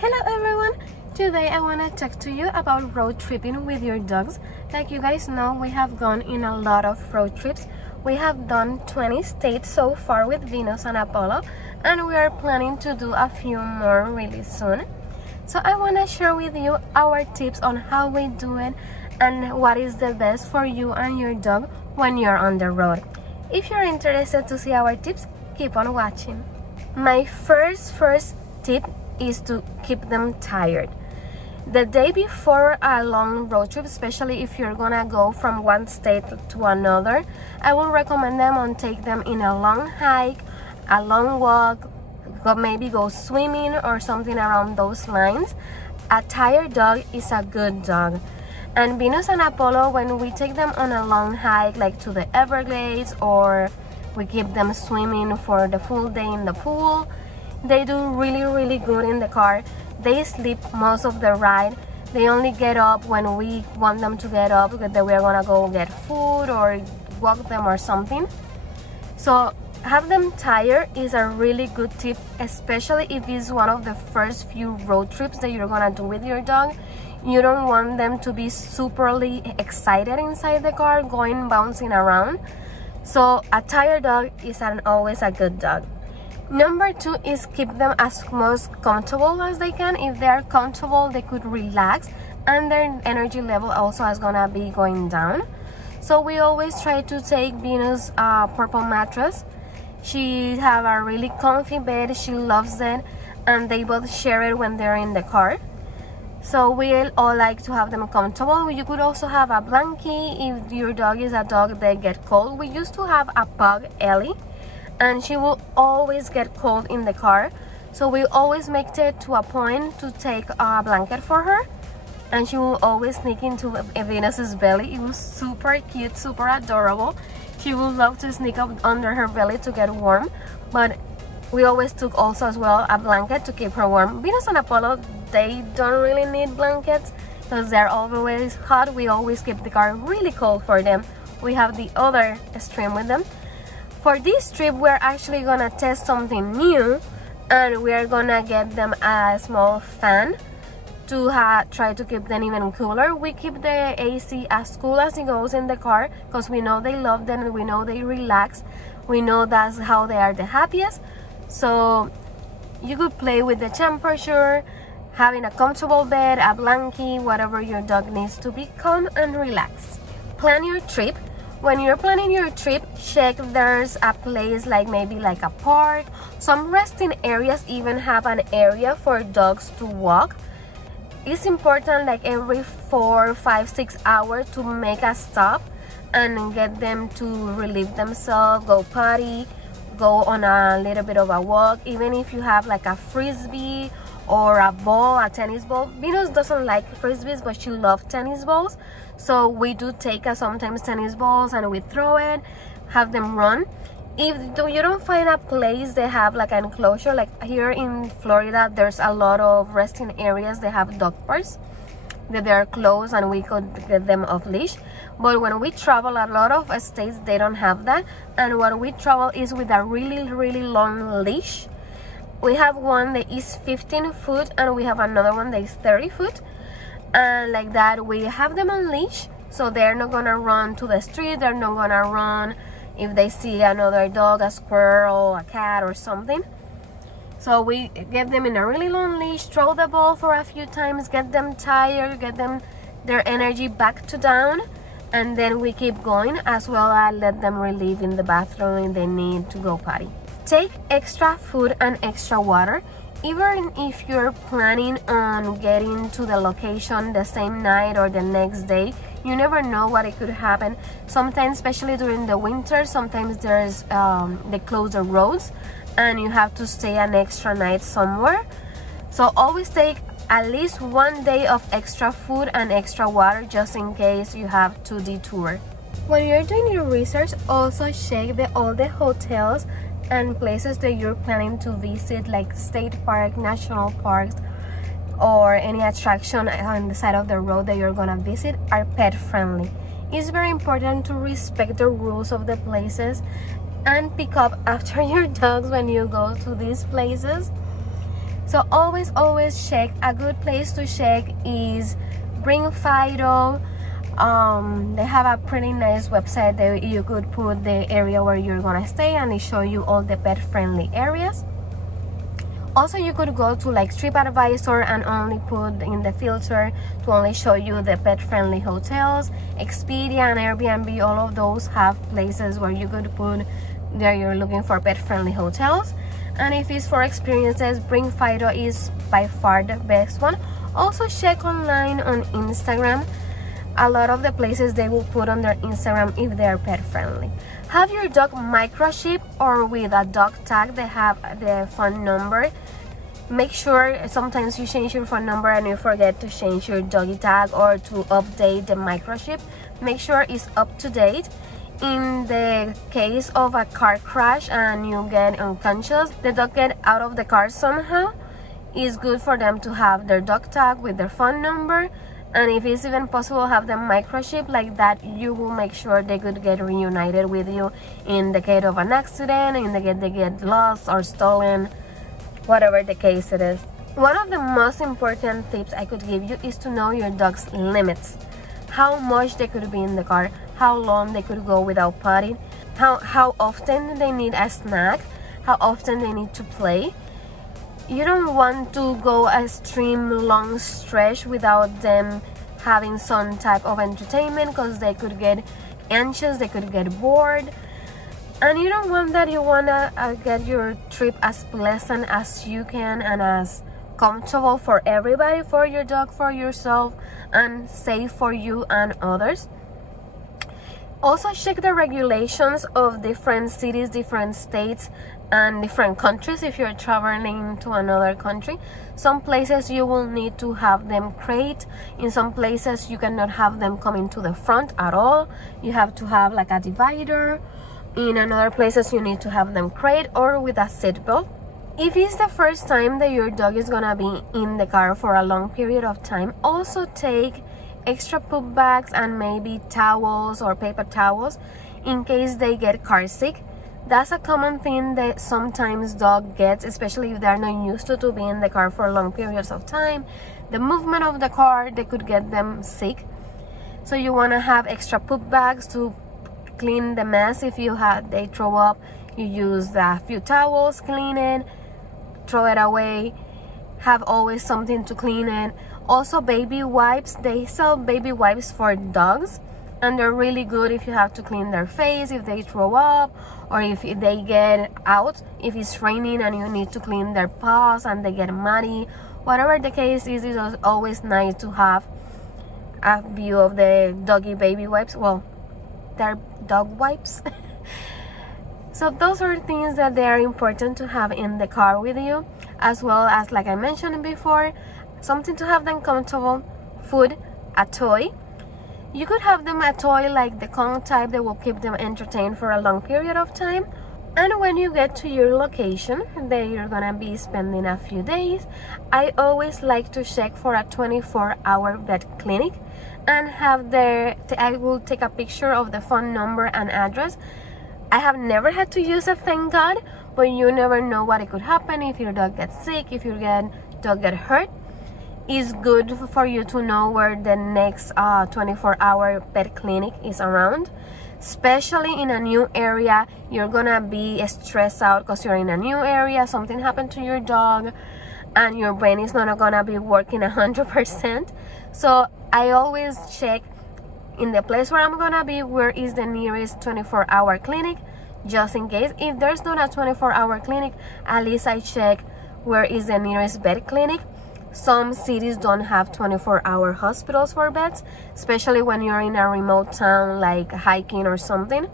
Hello everyone! Today I want to talk to you about road tripping with your dogs. Like you guys know, we have gone in a lot of road trips. We have done 20 states so far with Venus and Apollo, and we are planning to do a few more really soon. So I want to share with you our tips on how we do it and what is the best for you and your dog when you're on the road. If you're interested to see our tips, keep on watching. My first tip is to keep them tired. The day before a long road trip, especially if you're gonna go from one state to another, I will recommend them on take them in a long hike, a long walk, maybe go swimming or something around those lines. A tired dog is a good dog. And Venus and Apollo, when we take them on a long hike like to the Everglades, or we keep them swimming for the full day in the pool, they do really good in the car. They sleep most of the ride. They only get up when we want them to get up, because we're gonna go get food or walk them or something. So have them tired is a really good tip, especially if it's one of the first few road trips that you're gonna do with your dog. You don't want them to be superly excited inside the car, bouncing around. So a tired dog is always a good dog. Number 2 is keep them as most comfortable as they can. If they are comfortable, they could relax, and their energy level also is gonna be going down. So we always try to take Venus purple mattress. She have a really comfy bed. She loves it, and they both share it when they're in the car. So we all like to have them comfortable. You could also have a blankie if your dog is a dog that get cold. We used to have a pug, Ellie, and she will always get cold in the car. So we always make it to a point to take a blanket for her, and she will always sneak into Venus's belly. It was super cute, super adorable. She would love to sneak up under her belly to get warm, but we always took also as well a blanket to keep her warm. Venus and Apollo, they don't really need blankets because they're always hot. We always keep the car really cold for them. We have the other extreme with them. For this trip, we're actually gonna test something new, and we're gonna get them a small fan to try to keep them even cooler. We keep the AC as cool as it goes in the car because we know they love them and we know they relax. We know that's how they are the happiest. So you could play with the temperature, having a comfortable bed, a blankie, whatever your dog needs to be calm and relaxed. Plan your trip. When you're planning your trip, check there's a place maybe like a park. Some resting areas even have an area for dogs to walk. It's important like every 4, 5, 6 hours to make a stop and get them to relieve themselves, go potty, go on a little bit of a walk. Even if you have like a frisbee or a ball, a tennis ball. Venus doesn't like frisbees, but she loves tennis balls. So we do take sometimes tennis balls and we throw it, have them run. If you don't find a place they have like an enclosure, like here in Florida, there's a lot of resting areas. They have dog parks that they're closed and we could get them off leash. But when we travel, a lot of states, they don't have that. And when we travel is with a really long leash. We have one that is 15 foot and we have another one that is 30 foot. And like that, we have them on leash. So they're not gonna run to the street. They're not gonna run if they see another dog, a squirrel, a cat or something. So we get them in a really long leash, throw the ball for a few times, get them tired, get them their energy back to down, and then we keep going, as well as let them relieve in the bathroom if they need to go potty. Take extra food and extra water. Even if you're planning on getting to the location the same night or the next day, you never know what it could happen. Sometimes, especially during the winter, sometimes there's they close the roads and you have to stay an extra night somewhere. So always take at least 1 day of extra food and extra water just in case you have to detour. When you're doing your research, also check all the hotels and places that you're planning to visit, like state park, national parks, or any attraction on the side of the road that you're gonna visit are pet friendly. It's very important to respect the rules of the places and pick up after your dogs when you go to these places. So always check. A good place to check is Bring Fido. They have a pretty nice website that you could put the area where you're gonna stay, and they show you all the pet friendly areas. Also, you could go to like TripAdvisor and only put in the filter to only show you the pet friendly hotels. Expedia and Airbnb, all of those have places where you could put there you're looking for pet friendly hotels. And if it's for experiences, Bring Fido is by far the best one. Also check online on Instagram. A lot of the places they will put on their Instagram if they're pet friendly. Have your dog microchip or with a dog tag. They have the phone number. Make sure sometimes you change your phone number and you forget to change your doggy tag or to update the microchip. Make sure it's up to date. In the case of a car crash and you get unconscious, the dog get out of the car somehow, it's good for them to have their dog tag with their phone number. And if it's even possible, have them microchip. Like that, you will make sure they could get reunited with you in the case of an accident, in the case they get lost or stolen, whatever the case it is. One of the most important tips I could give you is to know your dog's limits. How much they could be in the car, how long they could go without potting, how often they need a snack, how often they need to play. You don't want to go a extreme long stretch without them having some type of entertainment, because they could get anxious, they could get bored. And you don't want that. You want to get your trip as pleasant as you can and as comfortable for everybody, for your dog, for yourself, and safe for you and others. Also check the regulations of different cities, different states, and different countries if you're traveling to another country. Some places you will need to have them crate. In some places you cannot have them coming to the front at all. You have to have like a divider. In another places you need to have them crate or with a seatbelt. If it's the first time that your dog is gonna be in the car for a long period of time, also take extra poop bags and maybe towels or paper towels in case they get car sick. That's a common thing that sometimes dog gets, especially if they're not used to be in the car for long periods of time. The movement of the car, they could get them sick. So you want to have extra poop bags to clean the mess. If they throw up, you use a few towels, clean it, throw it away. Have always something to clean it. Also baby wipes. They sell baby wipes for dogs, and they're really good if you have to clean their face, if they throw up, or if they get out, if it's raining and you need to clean their paws and they get muddy. Whatever the case is, it's always nice to have a view of the doggy baby wipes. Well, they're dog wipes. So those are things that they are important to have in the car with you, as well as, like I mentioned before, something to have them comfortable, food, a toy. You could have them a toy like the Kong type that will keep them entertained for a long period of time. And when you get to your location that you're gonna be spending a few days, I always like to check for a 24-hour vet clinic and I will take a picture of the phone number and address. I have never had to use it, thank God, but you never know what it could happen if your dog gets sick, if your dog gets hurt. It's good for you to know where the next 24-hour pet clinic is around. Especially in a new area, you're gonna be stressed out because you're in a new area, something happened to your dog, and your brain is not gonna be working 100%. So I always check in the place where I'm gonna be, where is the nearest 24-hour clinic, just in case. If there's not a 24-hour clinic, at least I check where is the nearest vet clinic. Some cities don't have 24-hour hospitals for vets, especially when you're in a remote town like hiking or something.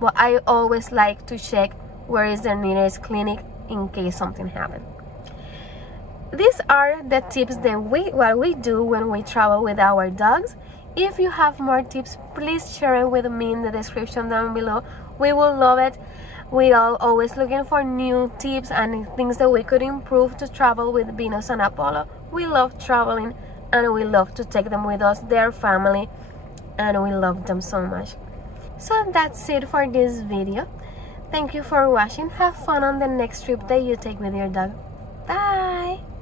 But I always like to check where is the nearest clinic in case something happens. These are the tips that what we do when we travel with our dogs. If you have more tips, please share it with me in the description down below. We will love it. We are always looking for new tips and things that we could improve to travel with Venus and Apollo. We love traveling and we love to take them with us, their family, and we love them so much. So that's it for this video. Thank you for watching. Have fun on the next trip that you take with your dog. Bye!